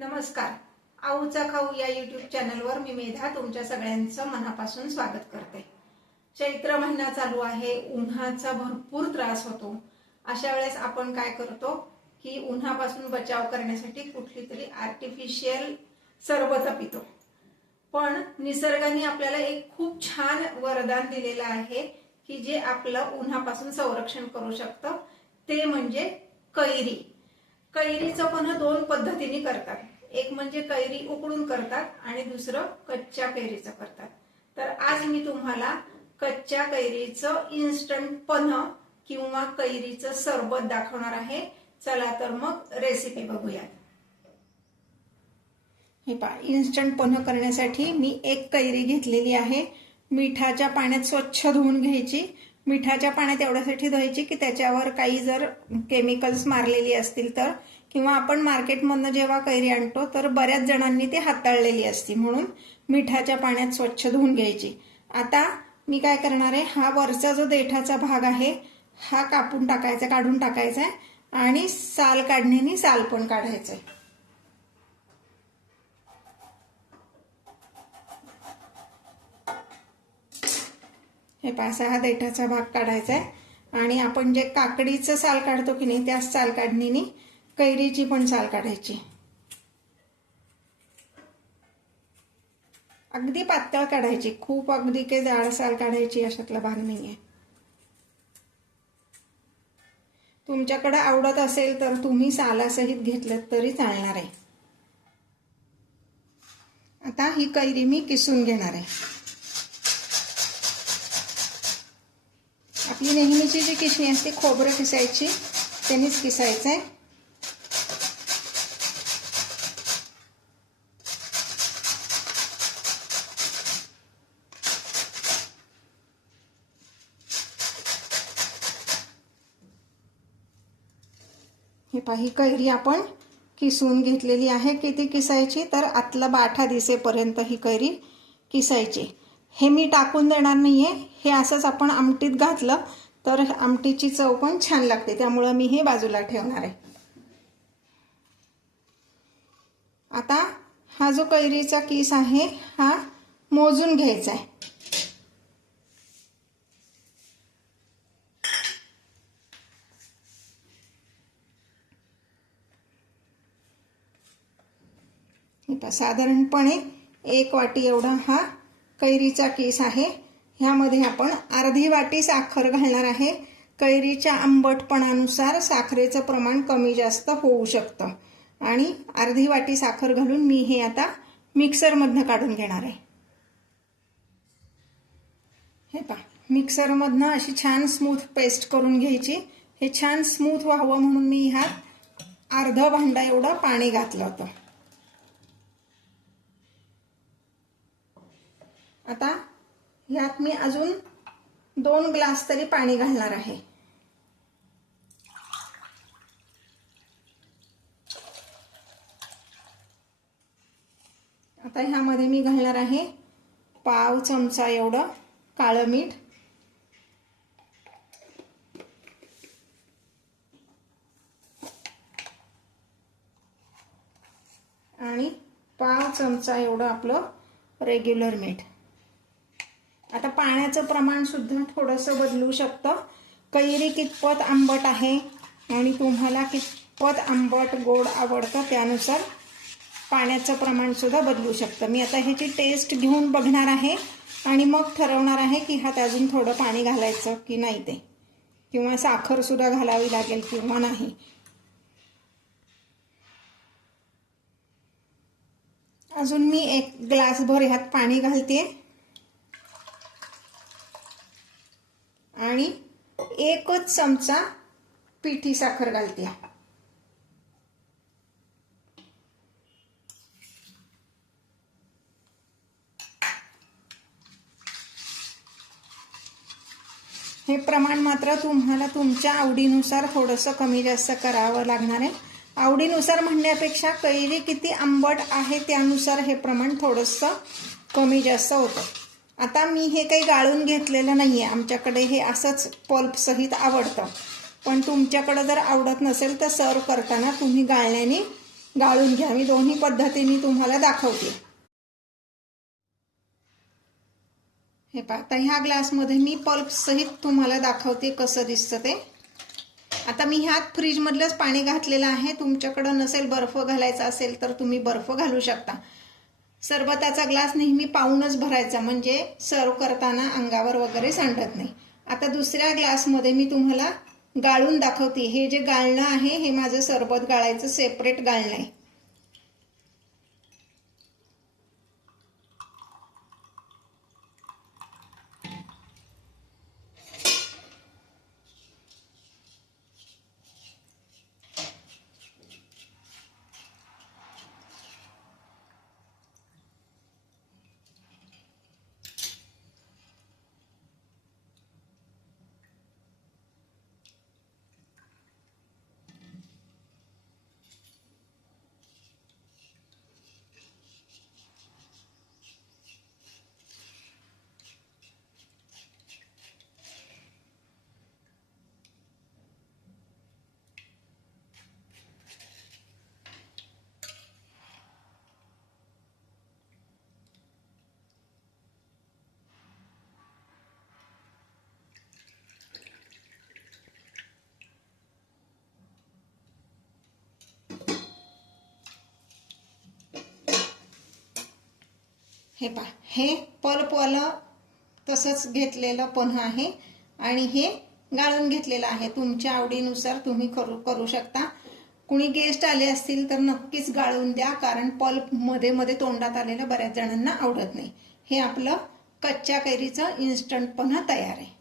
नमस्कार. आऊचा खाऊ या यूट्यूब चॅनलवर मी मेधा तुमच्या सगळ्यांचं मनापासून स्वागत करते. चैत्र महिना चालू आहे, उन्हाचा भरपूर त्रास होतो. अशा वेळेस आपण काय करतो की उन्हापासून बचाव करण्यासाठी कुठली तरी आर्टिफिशियल सरबत पितो. पण निसर्गाने आपल्याला एक खूप छान वरदान दिलेलं आहे की जे आपलं उन्हापासून संरक्षण करू शकतं, ते म्हणजे कैरी. कैरीचं पण दोन पद्धतीने करतात. एक म्हणजे कैरी उकडून करतात आणि दुसरं कच्च्या कैरीचं करतात. तर आज मी तुम्हाला कच्च्या कैरीचं इन्स्टंट पन्ह किंवा कैरीचं सरबत दाखवणार आहे. चला तर मग रेसिपी बघूया. हे पहा, इन्स्टंट पन्ह करण्यासाठी मी एक कैरी घेतलेली आहे. मिठाच्या पाण्यात स्वच्छ धुवून घ्यायची. मिठाच्या पाण्यात एवढ्यासाठी धुवायची की त्याच्यावर काही जर केमिकल्स मारलेली असतील तर, किंवा आपण मार्केटमधून जेव्हा कैरी आणतो तर बऱ्याच जणांनी ते हाताळलेली असते, म्हणून मिठाच्या पाण्यात स्वच्छ धुवून घ्यायची. आता मी काय करणार आहे, हा वरचा जो देठाचा भाग आहे हा कापून टाकायचा, काढून टाकायचा आहे आणि साल काढण्याने साल पण काढायचं आहे. हे पासा हा देठाचा भाग काढायचा आहे आणि आपण जे काकडीचं साल काढतो की नाही त्याच साल काढणीने कैरीची पण साल काढायची. अगदी पातळ काढायची, खूप अगदी काही जाड साल काढायची अशातला भाग नाहीये. तुमच्याकडे आवडत असेल तर तुम्ही सालासहित घेतलं तरी चालणार आहे. आता ही कैरी मी किसून घेणार आहे. आपली नेहमीची जी किसणी असते खोबरं किसायची त्यांनीच किसायचं आहे. हे पहा, ही कैरी आपण किसून घेतलेली आहे. किती किसायची तर आतला बाठा दिसेपर्यंत ही कैरी किसायची. हे मी टाकून देणार नाहीये, हे असंच आपण आमटीत घातलं तर आमटीची चव पण छान लागते, त्यामुळे मी हे बाजूला ठेवणार आहे. आता हा जो कैरीचा किस आहे हा मोजून घ्यायचा आहे. साधारणपणे 1 वाटी एवढा हा कैरीचा किस आहे. ह्यामध्ये आपण अर्धी वाटी साखर घालणार आहे. कैरीच्या आंबटपणानुसार साखरेचं प्रमाण कमी जास्त होऊ शकतं आणि अर्धी वाटी साखर घालून मी हे आता मिक्सरमधनं काढून घेणार आहे. हे पहा, मिक्सरमधनं अशी छान स्मूथ पेस्ट करून घ्यायची. हे छान स्मूथ व्हावं म्हणून मी ह्यात अर्धा भांडा एवढं पाणी घातलं होतं. आता ह्यात मी अजून 2 ग्लास तरी पाणी घालणार आहे. आता ह्यामध्ये मी घालणार आहे पाव चमचा एवढं काळं मीठ, आणि पाव चमचा एवढं आपलं रेग्युलर मीठ. आता पाण्याचं प्रमाण सुद्धा थोडंसं बदलू शकतं. कैरी कितपत आंबट आहे आणि तुम्हाला कितपत आंबट गोड आवडतं त्यानुसार पाण्याचं प्रमाण सुद्धा बदलू शकतं. मी आता ह्याची टेस्ट घेऊन बघणार आहे आणि मग ठरवणार आहे की ह्यात अजून थोडं पाणी घालायचं की नाही ते, किंवा साखर सुद्धा घालावी लागेल किंवा नाही. अजून मी 1 ग्लासभर ह्यात पाणी घालते आणि 1च चमचा पिठी साखर घालते. हे प्रमाण मात्र तुम्हाला तुमच्या आवडीनुसार थोडंसं कमी जास्त करावं लागणार आहे. आवडीनुसार म्हणण्यापेक्षा कैरी किती आंबट आहे त्यानुसार हे प्रमाण थोडंसं कमी जास्त होतं. आता मी हे काही गाळून घेतलेलं नाहीये, आमच्याकडे हे असंच पल्प सहित आवडतं. पण तुमच्याकडे जर आवडत नसेल तर सर्व करताना तुम्ही गाळण्याने गाळून घ्या. मी दोन्ही पद्धतीने तुम्हाला दाखवते. हे पहा, आता ह्या ग्लासमध्ये मी पल्प सहित तुम्हाला दाखवते कसं दिसतं ते. आता मी ह्यात फ्रीजमधलंच पाणी घातलेलं आहे. तुमच्याकडं नसेल, बर्फ घालायचा असेल तर तुम्ही बर्फ घालू शकता. सरबताचा ग्लास नेहमी पाऊनच भरायचा, म्हणजे सर्व करताना अंगावर वगैरे सांडत नाही. आता दुसऱ्या ग्लासमध्ये मी तुम्हाला गाळून दाखवते. हे जे गाळणं आहे हे माझं सरबत गाळायचं सेपरेट गाळणं आहे. हे पहा, हे पल्पवालं तसंच घेतलेलं पण आहे आणि हे गाळून घेतलेलं आहे. तुमच्या आवडीनुसार तुम्ही करू शकता. कुणी गेस्ट आले असतील तर नक्कीच गाळून द्या, कारण पल्प मध्ये मध्ये तोंडात आलेलं बऱ्याच जणांना आवडत नाही. हे आपलं कच्च्या कैरीचं इन्स्टंट पण तयार आहे.